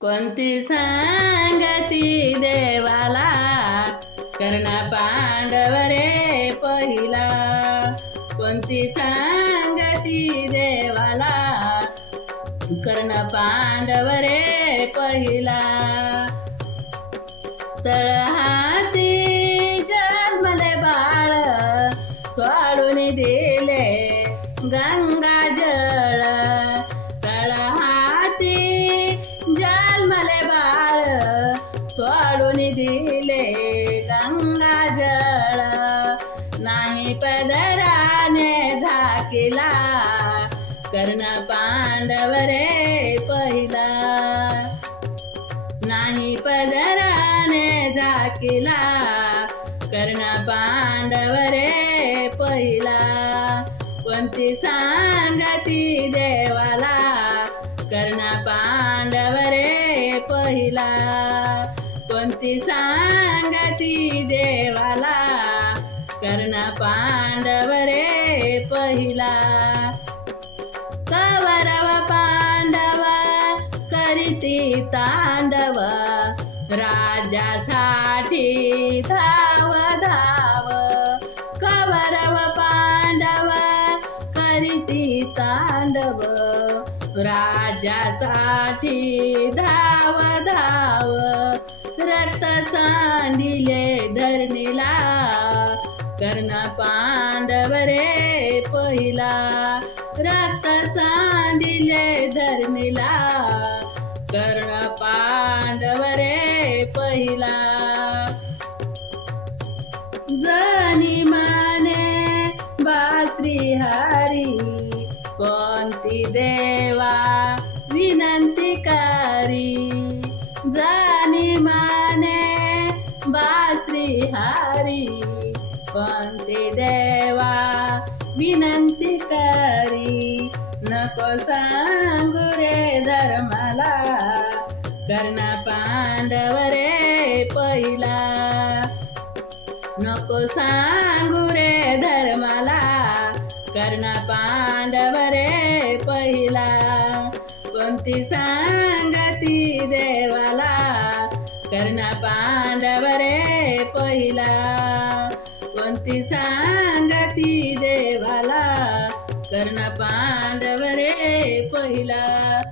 कोणती सांगती देवाला कर्ण पांडव रे पहिला. कोणती सांगती देवाला कर्ण पांडव रे पहिला. तळहाती जन्मले बाळ सोडून दिले गंगाजळ. तळहाती जन्मले बाळ सोडून दिले गंगाजळ. नाही पदराने झाकिला कर्ण पांडव रे पहिला. नाही पदराने झाकिला कर्ण पांडव रे पहिला. कोणती सांगती देवाला कर्ण पांडव रे पहिला. कोणती सांगती देवाला कर्ण पांडव रे पहिला. कौरव पांडव करीती तांडव राजासाठी धाव धाव. कौरव पांडव करीती तांडव राजासाठी धाव धाव. रक्त सांडिले धरणीला कर्ण पांडव रे पहिला. रक्त सांडिले धरणीला कर्ण पांडव रे पहिला. जनी माने बासरी हरी कोणती देवा विनंती करी. जनी माने बासरी हरी कोणती देवा विनंती करी. नको सांगू रे धर्माला कर्ण पांडव रे पहिला. नको सांगू रे धर्माला कर्ण पांडव रे पहिला. कोणती सांगती देवाला कर्ण पांडव रे पहिला. कोणती सांगती देवाला कर्ण पांडव रे पहिला.